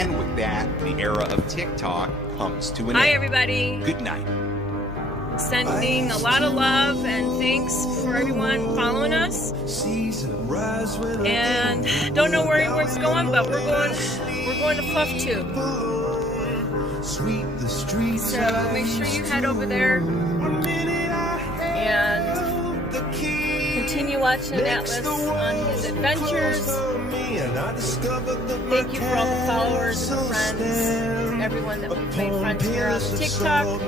And with that, the era of TikTok comes to an Hi, end. everybody. Good night. Sending a lot of love and thanks for everyone following us. And don't know where it's going, but we're going to Fluff Tube. So make sure you head over there and continue watching Atlas on his adventures. Thank you for all the followers and the friends, everyone that we've made friends here on TikTok.